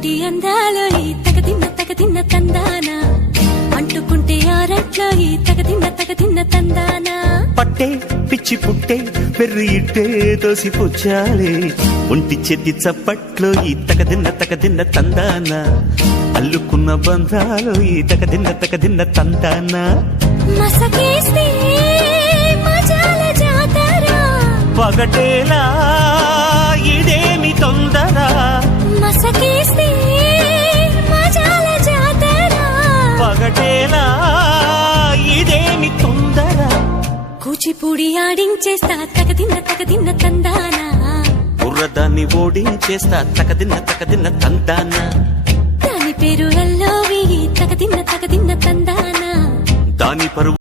ఇంటి అందాలో ఈ తగదిన్న తందానా అంటుకుంటే ఆరట్లో ఈ తగదిన్న తందానా పట్టే పిచ్చి పుట్టే వెర్రి ఇట్టే దోసి పుచ్చాలే ఒంటి చెట్టి చప్పట్లో ఈ తగదిన్న తందానా అల్లుకున్న బంధాలు ఈ తగదిన్న తందానా మసకేస్తే మజాల జాతర పగటేలా ఇదేమి తొందర మసకేస్తే మజాల జాతర పగటేలా ఇదేమి తొందర కూచిపూడి ఆడించేస్తా తగదిన్న తందానా బుర్రదాన్ని ఓడించేస్తా తగదిన్న తందానా దాని పేరు ఎల్లోవి తగదిన్న తందానా దాని పరువు